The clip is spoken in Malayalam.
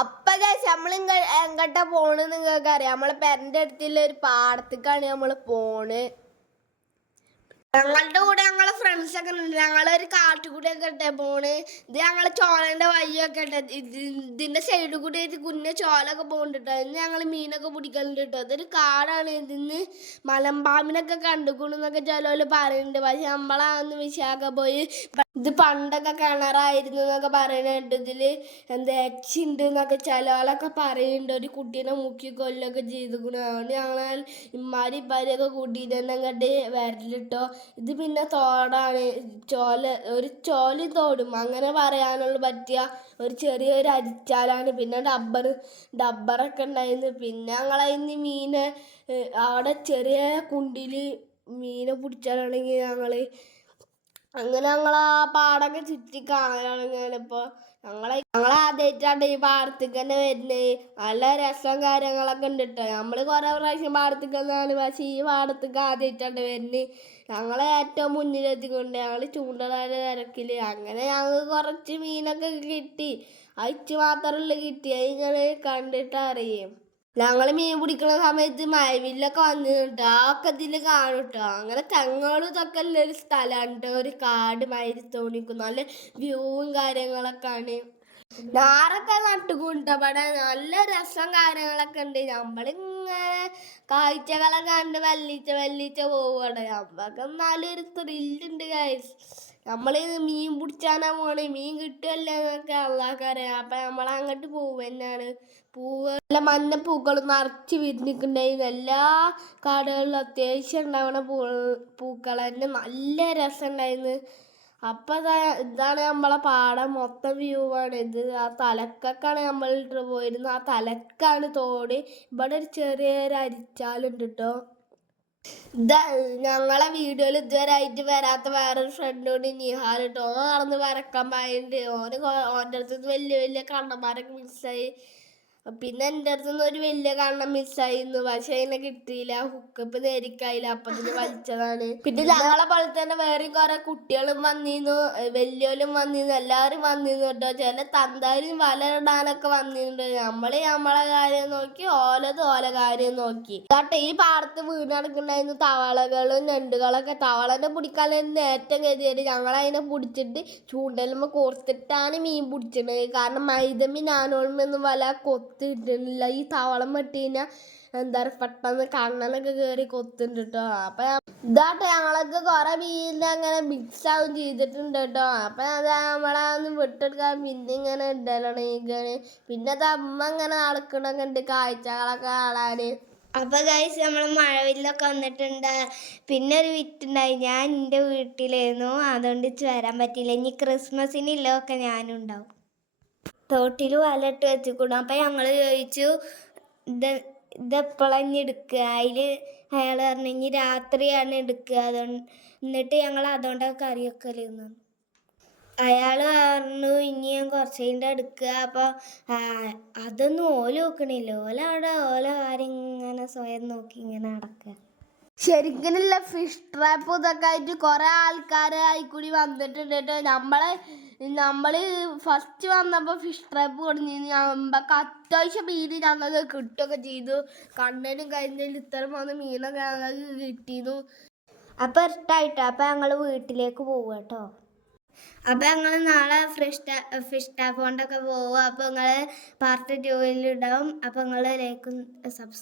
അപ്പൊ നമ്മൾ എങ്ങട്ടാ പോണ് നിങ്ങൾക്ക് അറിയാം നമ്മളെ പെരന്റെ അടുത്തുള്ള ഒരു പാടത്തേക്കാണ് നമ്മൾ പോണ്. ഞങ്ങളുടെ കൂടെ ഞങ്ങളെ ഫ്രണ്ട്സ് ഒക്കെ ഉണ്ട്. ഞങ്ങളൊരു കാട്ടുകൂടി ഒക്കെ ഇട്ടേ പോണ്. ഇത് ഞങ്ങളെ ചോളന്റെ വഴിയൊക്കെ ഇട്ട. ഇതിന്റെ സൈഡിൽ കൂടി ഇത് കുഞ്ഞ ചോലൊക്കെ പോകുന്നുണ്ട് ഇന്ന് ഞങ്ങൾ മീനൊക്കെ പിടിക്കലുണ്ട് കേട്ടോ അതൊരു കാടാണ്. ഇതിന്ന് മലമ്പാമ്പിനൊക്കെ കണ്ടുകൊണ്ടെന്നൊക്കെ ചിലവര് പറയുന്നുണ്ട് പക്ഷെ നമ്മളാന്ന് വിശാഖ പോയി ഇത് പണ്ടൊക്കെ കിണറായിരുന്നു എന്നൊക്കെ പറയുന്നുണ്ട് ഇതിൽ എന്താ എച്ച് ഉണ്ട് എന്നൊക്കെ ചിലവരൊക്കെ പറയുന്നുണ്ട് ഒരു കുട്ടീനെ മുക്കി കൊല്ലൊക്കെ ചെയ്തുകൊണ്ട് അതുകൊണ്ട് ഞങ്ങൾ ഇമ്മാരി ഇപ്പാരിയൊക്കെ കൂട്ടിയിട്ട് വരലിട്ടോ. ഇത് പിന്നെ തോടാണ്. ചോല ഒരു ചോലി തോടും. അങ്ങനെ പറയാനുള്ള പറ്റിയ ഒരു ചെറിയൊരു അരിച്ചാലാണ്. പിന്നെ ഡബ്ബർ ഡബ്ബറൊക്കെ ഉണ്ടായിരുന്നു പിന്നെ ഞങ്ങളതിന് മീനെ അവിടെ ചെറിയ കുണ്ടിൽ മീനെ പിടിച്ചാലാണെങ്കിൽ ഞങ്ങൾ അങ്ങനെ ഞങ്ങൾ ആ പാടൊക്കെ ചുറ്റി കാണാനാണ് ഞാനിപ്പോൾ ഞങ്ങളെ ഞങ്ങൾ ആദ്യമായിട്ടാണ് ഈ പാടത്തേക്ക് തന്നെ വരുന്നത് നല്ല രസം കാര്യങ്ങളൊക്കെ ഉണ്ട് കേട്ടോ നമ്മൾ കുറേ പ്രാവശ്യം പാടത്തേക്ക് തന്നെയാണ് പക്ഷേ ഈ പാടത്തേക്ക് ആദ്യമായിട്ടാണ് വരുന്നത് ഞങ്ങളെ ഏറ്റവും മുന്നിലെത്തിക്കൊണ്ട് ഞങ്ങൾ ചൂണ്ടലായ തിരക്കിൽ അങ്ങനെ ഞങ്ങൾ കുറച്ച് മീനൊക്കെ കിട്ടി. അയച്ച് മാത്രമല്ല കിട്ടി. അത് ഇങ്ങനെ കണ്ടിട്ട് അറിയും. ഞങ്ങൾ മീൻ പിടിക്കുന്ന സമയത്ത് മഴവില്ലൊക്കെ വന്ന് കേട്ടോ ആ ഇതിൽ കാണും കേട്ടോ അങ്ങനെ തെങ്ങോളും ഇതൊക്കെ ഉള്ള ഒരു സ്ഥലമാണ് ഒരു കാട് മാതിരി തോന്നിക്കും നല്ല വ്യൂവും കാര്യങ്ങളൊക്കെ ആണ് ഞാറൊക്കെ അവിടെ നല്ല രസം കാര്യങ്ങളൊക്കെ ഉണ്ട്. നമ്മളിങ്ങനെ കാഴ്ചകളെ കണ്ട് വല്ലിച്ച് വല്ലിച്ച് പോവാണ് നമ്മക്ക് നല്ലൊരു ത്രില്ലുണ്ട് ഗൈസ് നമ്മൾ മീൻ പിടിച്ചാണ് പോണേ. മീൻ കിട്ടുമല്ലോ എന്നൊക്കെ അള്ളാഹ്ക്കറിയാം അപ്പം നമ്മൾ അങ്ങോട്ട് പൂവ് നല്ല മഞ്ഞ പൂക്കൾ നിറച്ച് വിരിഞ്ഞിട്ടുണ്ടായിരുന്നു എല്ലാ കാടുകളിലും അത്യാവശ്യം ഉണ്ടാവണ പൂ പൂക്കൾ തന്നെ നല്ല രസം ഉണ്ടായിരുന്നു അപ്പം ഇതാണ് നമ്മളെ പാടം. മൊത്തം വ്യൂ ആണ്. ഇത് ആ തലക്കൊക്കെയാണ് നമ്മൾ പോയിരുന്നത് ആ തലക്കാണ് തോട്. ഇവിടെ ഒരു ചെറിയൊരു അരിച്ചാലുണ്ട് കേട്ടോ ഇതാ ഞങ്ങളെ വീഡിയോയിൽ ഇതുവരെ ആയിട്ട് വരാത്ത വേറൊരു ഫ്രണ്ടോട് നിഹാൽ കേട്ടോ ഓൻ നടന്ന് വരക്കാൻ പായുണ്ട്. ഓന് ഓന്റെ അടുത്ത് വലിയ വലിയ കണ്ണന്മാരൊക്കെ മിസ്സായി പിന്നെ എന്റെ അടുത്ത് നിന്ന് ഒരു വലിയ കണ്ണം മിസ്സായിരുന്നു പക്ഷെ അതിനെ കിട്ടിയില്ല. ഹുക്കപ്പ് നേരിക്കായില്ല. അപ്പൊ തന്നെ വലിച്ചതാണ്. പിന്നെ? ഞങ്ങളെ പോലെ തന്നെ വേറെയും കുറെ കുട്ടികളും വന്നിരുന്നു. വലിയോലും വന്നിരുന്നു. എല്ലാവരും വന്നിരുന്നു കേട്ടോ. ചില തന്താരും വല ഇടാനൊക്കെ വന്നിട്ടുണ്ട് നമ്മൾ നമ്മളെ കാര്യം നോക്കി ഓലത് ഓല കാര്യം നോക്കി. കേട്ടോ ഈ പാടത്ത് വീട് നടക്കുന്നുണ്ടായിരുന്നു തവളകളും ഞണ്ടുകളൊക്കെ. തവളനെ പിടിക്കാനായിരുന്നു ഏറ്റവും കരുതിയത് ഞങ്ങൾ അതിനെ പിടിച്ചിട്ട് ചൂണ്ടലുമ്പോ കോർത്തിട്ടാണ് മീൻ പിടിച്ചത് കാരണം മൈദമി നാനോളുമൊന്നും വല കൊത്ത് കിട്ടുന്നില്ല ഈ തവളം വെട്ടി കഴിഞ്ഞാൽ എന്താ പെട്ടെന്ന് കണ്ണനൊക്കെ കയറി കൊത്തുണ്ട് കേട്ടോ അപ്പൊ ഇതാട്ടെ ഞങ്ങളൊക്കെ കുറെ മീനിനെ അങ്ങനെ മിക്സ് ആവും ചെയ്തിട്ടുണ്ട് കേട്ടോ അപ്പൊ അത് നമ്മളെ വിട്ടെടുക്കാൻ പിന്നെ ഇങ്ങനെ ഇടലാണ് പിന്നെ അത് അമ്മ ഇങ്ങനെ നടക്കണൊക്കെ ഉണ്ട് കാഴ്ചകളൊക്കെ കാണാന്. അപ്പൊ കഴിച്ച് നമ്മൾ മഴവില്ലൊക്കെ വന്നിട്ടുണ്ട്. പിന്നെ ഒരു വിറ്റുണ്ടായി ഞാൻ എന്റെ വീട്ടിലായിരുന്നു അതുകൊണ്ട് വരാൻ പറ്റിയില്ല. ഇനി ക്രിസ്മസിനില്ലൊക്കെ ഞാനും ഉണ്ടാവും തോട്ടിൽ വലട്ട് വെച്ചിക്കൂടും അപ്പം ഞങ്ങൾ ചോദിച്ചു ഇത് ഇതെപ്പോഴാണ് എടുക്കുക? അതിൽ അയാൾ പറഞ്ഞു ഇനി രാത്രിയാണ് എടുക്കുക. അതുകൊണ്ട് എന്നിട്ട് ഞങ്ങൾ അതുകൊണ്ടാണ് കറി വെക്കലിരുന്നു അയാൾ പറഞ്ഞു ഇനി ഞാൻ കുറച്ച് കഴിഞ്ഞിട്ട് എടുക്കുക. അപ്പോൾ അതൊന്നും ഓല നോക്കണില്ല. ഓല അവിടെ ഓല കാര്യം സ്വയം നോക്കി ഇങ്ങനെ നടക്കുക. ശരിക്കുള്ള ഫിഷ് ട്രാപ്പ് ഇതൊക്കെ ആയിട്ട് കുറെ ആൾക്കാരായി ആയിക്കൂടി വന്നിട്ടുണ്ട് കേട്ടോ. നമ്മളെ നമ്മൾ ഫസ്റ്റ് വന്നപ്പോൾ ഫിഷ് ട്രാപ്പ് കൊടുത്തിരുന്നു നമുക്ക് അത്യാവശ്യം മീൻ ഞങ്ങൾക്ക് കിട്ടുകയൊക്കെ ചെയ്തു. കണ്ണനും കഴിഞ്ഞതിൽ ഇത്ര മൂന്ന് മീനൊക്കെ ഞങ്ങൾക്ക് കിട്ടിയിരുന്നു. അപ്പോൾ ഇഷ്ടമായിട്ടോ അപ്പോൾ ഞങ്ങൾ വീട്ടിലേക്ക് പോവുക കേട്ടോ. അപ്പോൾ ഞങ്ങൾ നാളെ ഫ്രഷ് ഫിഷ് ടാപ്പ് കൊണ്ടൊക്കെ പോവുക. അപ്പോൾ നിങ്ങൾ പാർട്ട് ടൂവിൽ ഇടാം അപ്പോൾ നിങ്ങൾ ലൈക്കും സബ്സ്ക്രൈബ്